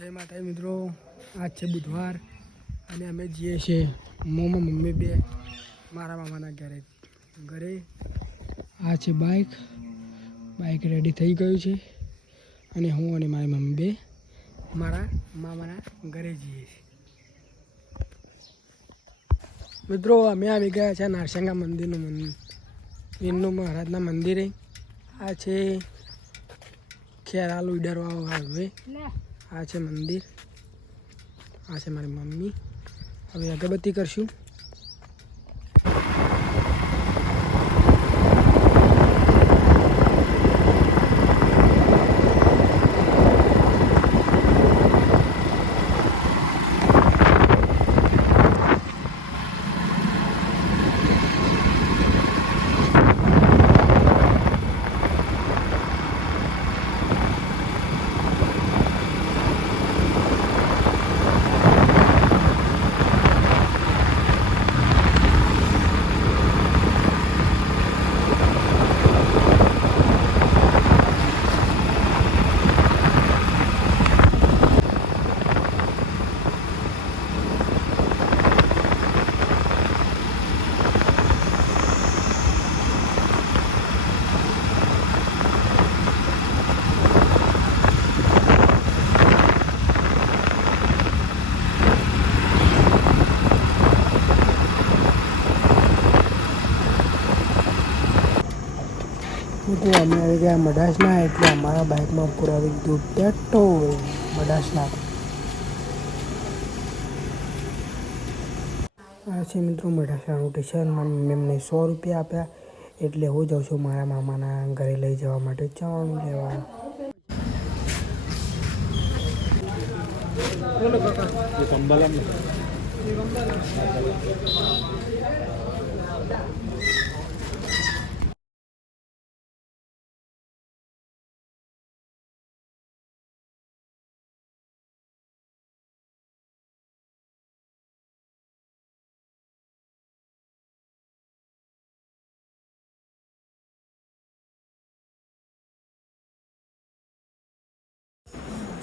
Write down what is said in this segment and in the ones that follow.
જય માતા મિત્રો, આજ છે બુધવાર અને અમે જઈએ છીએ મોમાં મમ્મી બે મારા મામાના ઘરે. આ છે બાઇક રેડી થઈ ગયું છે અને હું અને મારી મમ્મી બે મારા મામાના ઘરે જઈએ છીએ. મિત્રો અમે આવી ગયા છે નારસંગા મંદિરનું મહારાજના મંદિરે. આ છે ખેરાલુ ઈડરવાળો હાઈવે. આ છે મંદિર, આ છે મારી મમ્મી. હવે અગરબત્તી કરશું. મિત્રો અમે આવી ગયા મડાસના, એટલે અમારા બાઇકમાં પુરાવી દીધું પેટ્રોલ મડાસના. આ છે મિત્રો મડાસનાનું સ્ટેશન. મારી મમ્મી અમને 100 રૂપિયા આપ્યા, એટલે હું જાઉં છું મારા મામાના ઘરે લઈ જવા માટે ચવાણું લેવા.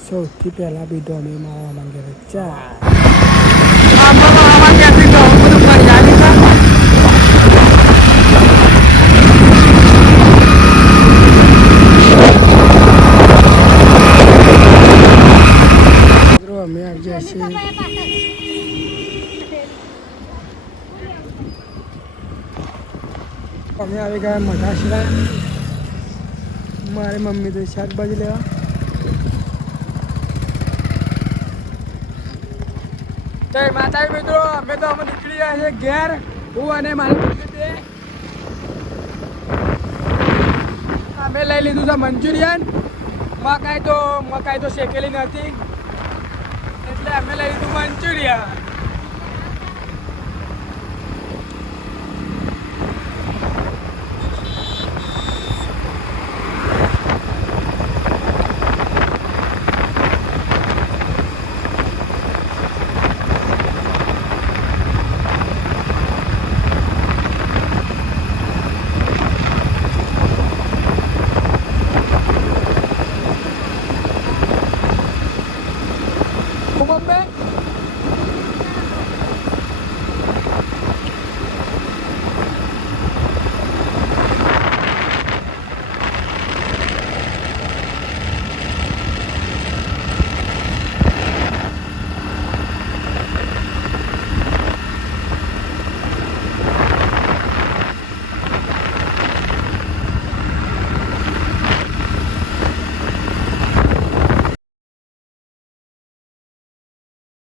સૌથી પહેલાં પીધો અમે મારા મામા ઘરે ચા. અમે આવી ગયા છીએ અમે આવી ગયા મઢાસરા. મારી મમ્મી તો શાકભાજી લેવા. જય માતા મિત્રો, અમે નીકળી ગયા છે ઘેર. હું અને મારી મમ્મી બે અમે લઈ લીધું છે મંચુરિયન. મકાઈ તો શેકેલી નથી, એટલે અમે લઈ લીધું મંચુરિયન.